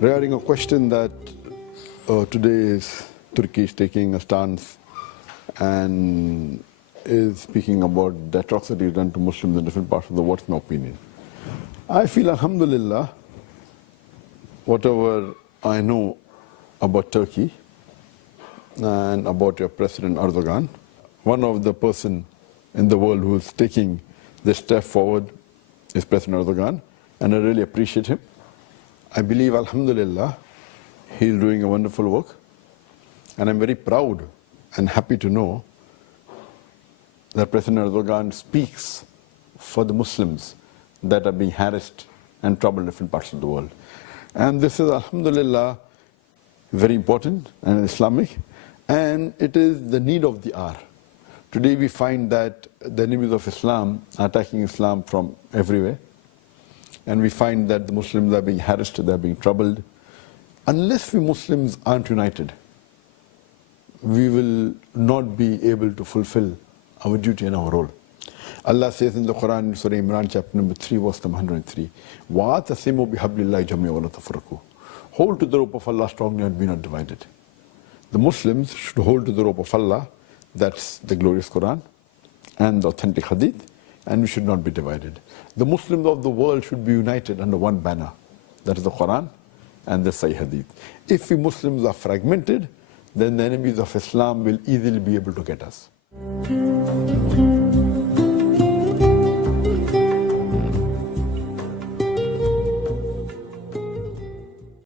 Regarding a question that today Turkey is taking a stance and is speaking about the atrocities done to Muslims in different parts of the world, what's my opinion? I feel, alhamdulillah, whatever I know about Turkey and about your President Erdogan, one of the person in the world who is taking this step forward is President Erdogan, and I really appreciate him. I believe, alhamdulillah, he is doing a wonderful work, and I'm very proud and happy to know that President Erdogan speaks for the Muslims that are being harassed and troubled in different parts of the world. And this is, alhamdulillah, very important and Islamic, and it is the need of the hour. Today we find that the enemies of Islam are attacking Islam from everywhere, and we find that the Muslims are being harassed, they are being troubled. Unless we Muslims aren't united, we will not be able to fulfill our duty and our role. Allah says in the Quran, in Surah Imran, chapter number 3, verse number 103, وَاعْتَصِمُوا بِحَبْلِ اللَّهِ جَمِيعًا وَلَا تَفَرَّقُوا. Hold to the rope of Allah strongly and be not divided. The Muslims should hold to the rope of Allah, that's the glorious Quran and the authentic Hadith, and we should not be divided. The Muslims of the world should be united under one banner, that is the Quran and the Sahih Hadith. If we Muslims are fragmented, then the enemies of Islam will easily be able to get us.